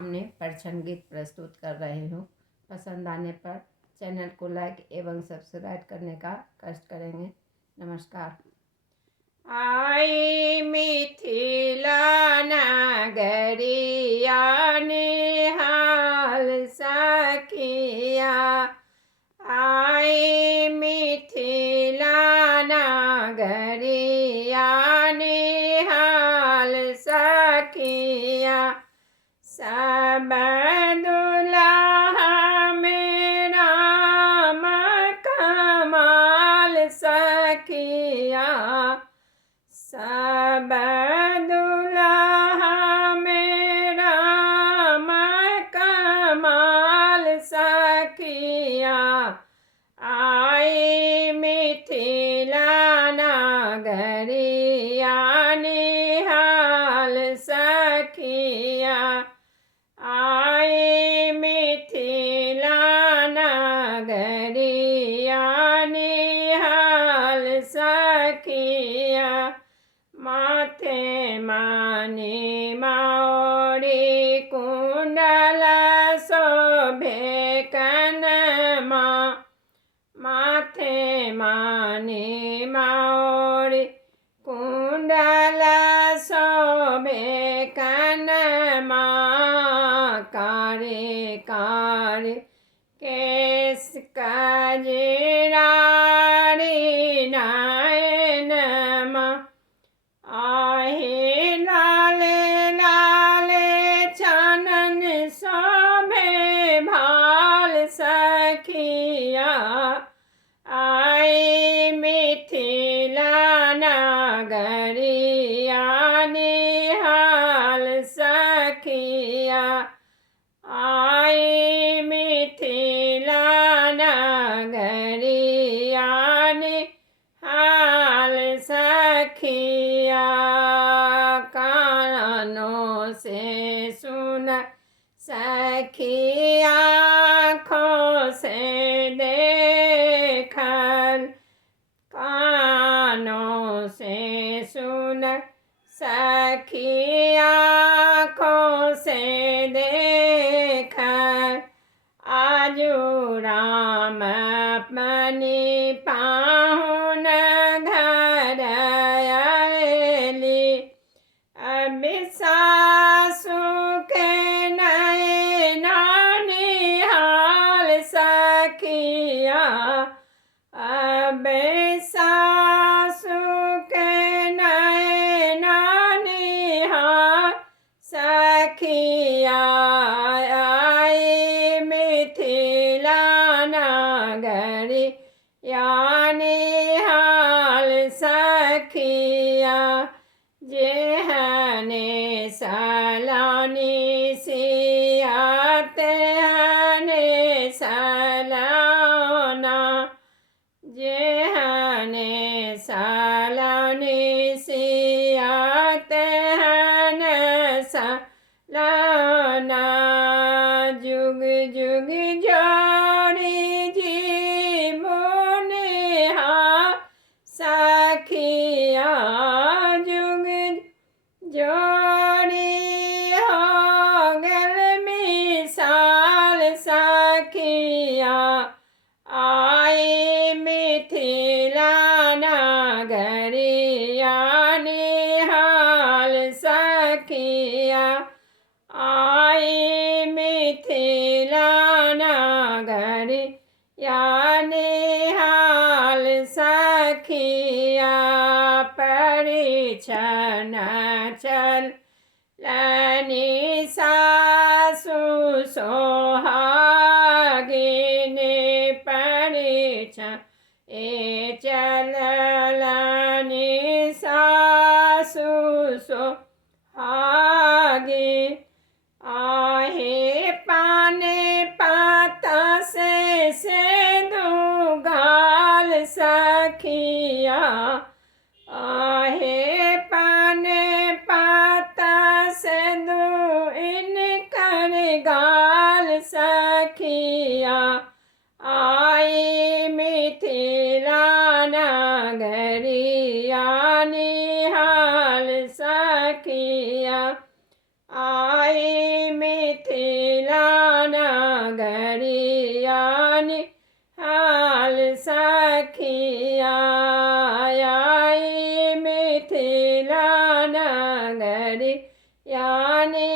सामने परिछन गीत प्रस्तुत कर रही हूँ। पसंद आने पर चैनल को लाइक एवं सब्सक्राइब करने का कष्ट करेंगे। नमस्कार। आई मिथिला नगरिया निहाल सखिया, आई मिथिला नगरिया निहाल सखिया, सब दुल्हा में राम कमाल सखिया, सब दुल्हा में राम कमाल सखिया, आई मिथिला नगरिया निहाल सखिया, आई मिथिला नगरिया निहाल सखिया, माथे माने मौरी कुंडल शोभे कनमा, माथे माने मौरी कुंडल शोभे कनमा, कारे कारे केस कजरारी नयनमा, आहे लाले लाले चनन शोभे भाल सखिया, आई मिथिला नगरिया निहाल सखिया, आई मिथिला नगरिया निहाल सखिया, कानों से सुन सखिया, आँखों से देखल, कानों से सुन सखिया, आँखों से देखल, आजू राम अपनी पाहुन घर आयली, अब सासु के नैना निहाल सखिया, अब सासु के नैना निहाल सखिया, आई मिथिला नगरिया निहाल सखिया, जेहने सलानी सियात हने सलाना, जेहने सलानी सियात हने सलाना, जुग जुग जोड़ी जीवन सखिया, जुग जोड़ी हो गल मिसाल सखिया, आई मिथिला नगरिया निहाल सखिया, आई मिथिला नगरिया निहाल सखिया, परिछन चल लनी सासु सोहागिनी, परिछन चलनी सासु सोहागी, आहे पाने पाता से दुगाल सखिया, आहे पाने पाता से दो इनकर गाल सखिया, आई मिथिला नगरिया निहाल सखिया, आई मिथिला हाल सखिया आई मिथिला नगरी याने